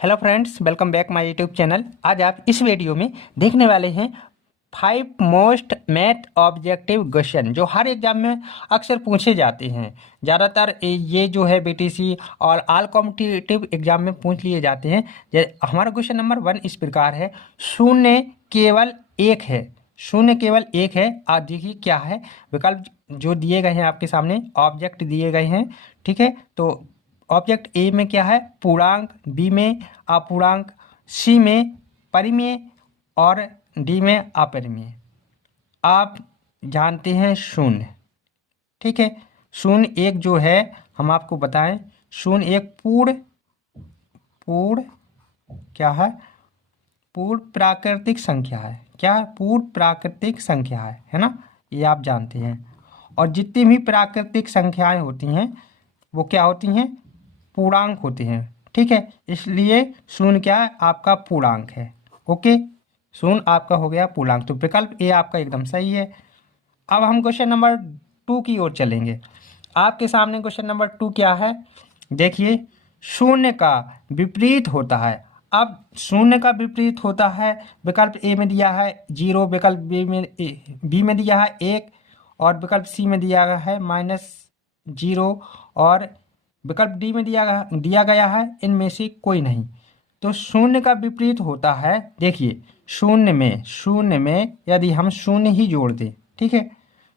Hello friends, welcome back my YouTube channel. आज आप इस वीडियो में देखने वाले हैं 5 मोस्ट मैथ ऑब्जेक्टिव क्वेश्चन जो हर एग्जाम में अक्सर पूछे जाते हैं। ज़्यादातर ये जो है बीटीसी और ऑल कॉम्पिटिटिव एग्जाम में पूछ लिए जाते हैं। हमारा क्वेश्चन नंबर 1 इस प्रकार है, शून्य केवल एक है। शून्य केवल एक है। आप देखिए क्या है, विकल्प जो दिए गए हैं आपके सामने, ऑब्जेक्ट दिए गए हैं। ठीक है, तो ऑब्जेक्ट ए में क्या है, पूर्णांक, बी में अपूर्णांक, सी में परिमेय और डी में अपरिमेय। आप जानते हैं शून्य। ठीक है, शून्य एक जो है, हम आपको बताएं, शून्य एक पूर्ण पूर्ण क्या है, पूर्ण प्राकृतिक संख्या है। क्या है? पूर्ण प्राकृतिक संख्या है ना, ये आप जानते हैं। और जितनी भी प्राकृतिक संख्याएं होती हैं वो क्या होती हैं, पूर्णांक होते हैं। ठीक है, इसलिए शून्य क्या है, आपका पूर्णांक है। ओके, शून्य आपका हो गया पूर्णांक, तो विकल्प ए आपका एकदम सही है। अब हम क्वेश्चन नंबर 2 की ओर चलेंगे। आपके सामने क्वेश्चन नंबर 2 क्या है, देखिए, शून्य का विपरीत होता है। अब शून्य का विपरीत होता है, विकल्प ए में दिया है 0, विकल्प बी में दिया है 1 और विकल्प सी में दिया गया है -0 और विकल्प डी में दिया गया है इनमें से कोई नहीं। तो शून्य का विपरीत होता है, देखिए, शून्य में यदि हम शून्य ही जोड़ दें, ठीक है,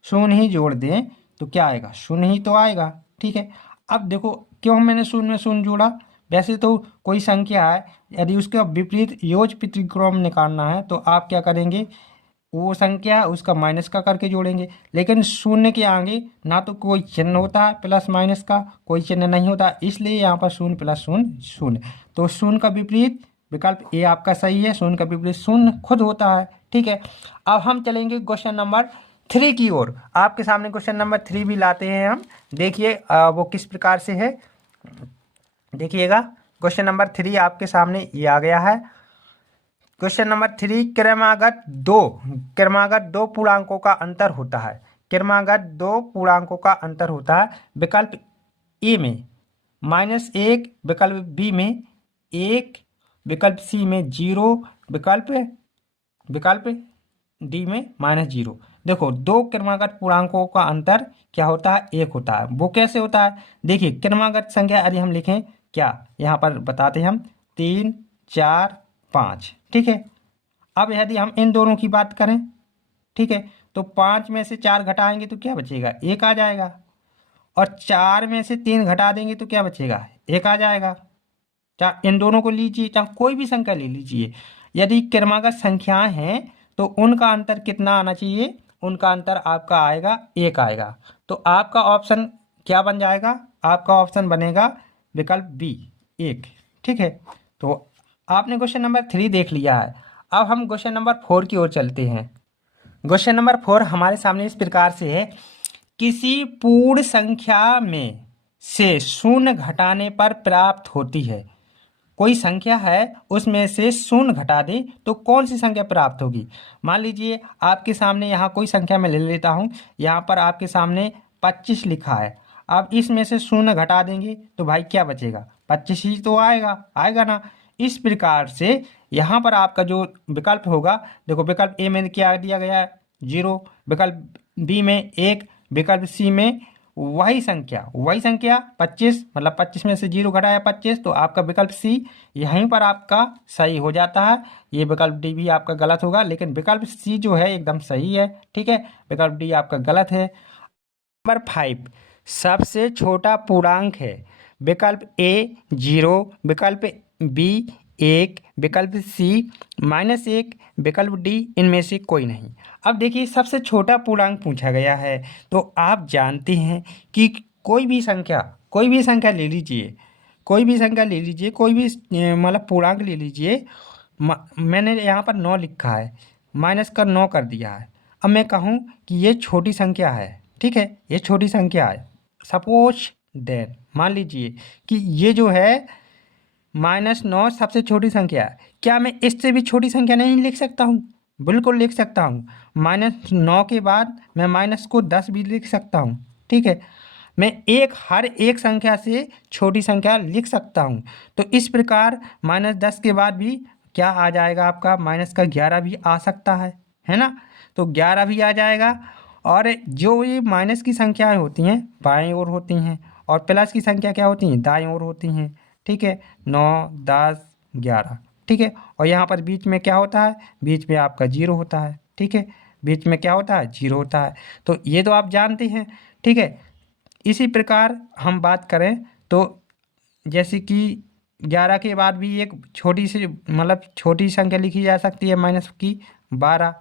शून्य ही जोड़ दें तो क्या आएगा, शून्य ही तो आएगा। ठीक है, अब देखो क्यों मैंने शून्य में शून्य जोड़ा। वैसे तो कोई संख्या है, यदि उसका विपरीत योज प्रतिक्रम निकालना है तो आप क्या करेंगे, वो संख्या है उसका माइनस का करके जोड़ेंगे। लेकिन शून्य के आगे ना तो कोई चिन्ह होता है प्लस माइनस का, कोई चिन्ह नहीं होता, इसलिए यहाँ पर शून्य प्लस शून्य शून्य। तो शून्य का विपरीत विकल्प ए आपका सही है, शून्य का विपरीत शून्य खुद होता है। ठीक है, अब हम चलेंगे क्वेश्चन नंबर 3 की ओर। आपके सामने क्वेश्चन नंबर 3 भी लाते हैं हम। देखिए वो किस प्रकार से है, देखिएगा। क्वेश्चन नंबर 3 आपके सामने ये आ गया है। क्वेश्चन नंबर 3, क्रमागत दो पूर्णांकों का अंतर होता है। क्रमागत दो पूर्णांकों का अंतर होता है। विकल्प ए में -1, विकल्प बी में 1, विकल्प सी में 0, विकल्प डी में -0। देखो, दो क्रमागत पूर्णांकों का अंतर क्या होता है, एक होता है। वो कैसे होता है, देखिए, क्रमागत संख्या यदि हम लिखें, क्या यहाँ पर बताते हैं हम, 3, 4, 5। ठीक है, अब यदि हम इन दोनों की बात करें, ठीक है, तो 5 में से 4 घटाएंगे तो क्या बचेगा, 1 आ जाएगा। और 4 में से 3 घटा देंगे तो क्या बचेगा, 1 आ जाएगा। चाहे इन दोनों को लीजिए, चाहे कोई भी संख्या ले लीजिए, यदि क्रमागत संख्याएं हैं तो उनका अंतर कितना आना चाहिए, उनका अंतर आपका आएगा 1 आएगा। तो आपका ऑप्शन क्या बन जाएगा, आपका ऑप्शन बनेगा विकल्प बी, 1। ठीक है, तो आपने क्वेश्चन नंबर 3 देख लिया है। अब हम क्वेश्चन नंबर 4 की ओर चलते हैं। क्वेश्चन नंबर 4 हमारे सामने इस प्रकार से है, किसी पूर्ण संख्या में से शून्य घटाने पर प्राप्त होती है। कोई संख्या है उसमें से शून्य घटा दे तो कौन सी संख्या प्राप्त होगी। मान लीजिए आपके सामने यहाँ कोई संख्या मैं ले लेता हूँ, यहाँ पर आपके सामने 25 लिखा है। अब इसमें से शून्य घटा देंगे तो भाई क्या बचेगा, 25 ही तो आएगा ना। इस प्रकार से यहाँ पर आपका जो विकल्प होगा, देखो, विकल्प ए में क्या दिया गया है, 0, विकल्प बी में 1, विकल्प सी में वही संख्या 25, मतलब 25 में से 0 घटाया 25, तो आपका विकल्प सी यहीं पर आपका सही हो जाता है। ये विकल्प डी भी आपका गलत होगा, लेकिन विकल्प सी जो है एकदम सही है। ठीक है, विकल्प डी आपका गलत है। नंबर 5, सबसे छोटा पूर्णांक है। विकल्प ए 0, विकल्प बी 1, विकल्प सी -1, विकल्प डी इनमें से कोई नहीं। अब देखिए, सबसे छोटा पूर्णांक पूछा गया है, तो आप जानते हैं कि कोई भी संख्या ले लीजिए, कोई भी मतलब पूर्णांक ले लीजिए। मैंने यहाँ पर 9 लिखा है, माइनस कर 9 कर दिया है। अब मैं कहूँ कि ये छोटी संख्या है, ठीक है, ये छोटी संख्या है। सपोज देन, मान लीजिए कि ये जो है -9 सबसे छोटी संख्या है। क्या मैं इससे भी छोटी संख्या नहीं लिख सकता हूँ, बिल्कुल लिख सकता हूँ। -9 के बाद मैं माइनस को 10 भी लिख सकता हूँ। ठीक है, मैं हर एक संख्या से छोटी संख्या लिख सकता हूँ। तो इस प्रकार -10 के बाद भी क्या आ जाएगा आपका -11 भी आ सकता है ना। तो 11 भी आ जाएगा। और जो ये माइनस की संख्याएं होती हैं बाएं ओर होती हैं और प्लस की संख्या क्या होती हैं दाएं ओर होती हैं। ठीक है, 9, 10, 11। ठीक है, और यहाँ पर बीच में क्या होता है, बीच में आपका 0 होता है। ठीक है, बीच में क्या होता है, 0 होता है। तो ये तो आप जानते हैं। ठीक है, इसी प्रकार हम बात करें तो जैसे कि 11 के बाद भी एक छोटी सी मतलब छोटी संख्या लिखी जा सकती है -12।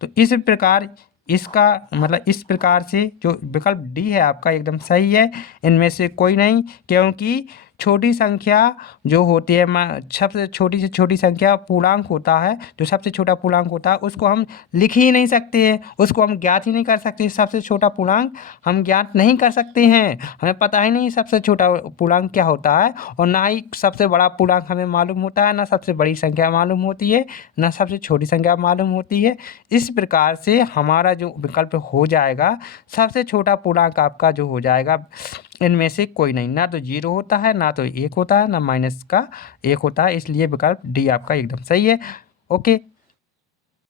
तो इस प्रकार इसका मतलब इस प्रकार से जो विकल्प डी है आपका एकदम सही है, इनमें से कोई नहीं। क्योंकि छोटी संख्या जो होती है सबसे छोटी से छोटी संख्या पूर्णांक होता है, जो सबसे छोटा पूर्णांक होता है उसको हम लिख ही नहीं सकते हैं, उसको हम ज्ञात ही नहीं कर सकते। सबसे छोटा पूर्णांक हम ज्ञात नहीं कर सकते हैं, हमें पता ही नहीं सबसे छोटा पूर्णांक क्या होता है, और ना ही सबसे बड़ा पूर्णांक हमें मालूम होता है, ना सबसे बड़ी संख्या मालूम होती है, ना सबसे छोटी संख्या मालूम होती है। इस प्रकार से हमारा जो विकल्प हो जाएगा सबसे छोटा पूर्णांक आपका जो हो जाएगा इनमें से कोई नहीं, ना तो 0 होता है, ना तो 1 होता है, ना माइनस का 1 होता है। इसलिए विकल्प डी आपका एकदम सही है। ओके।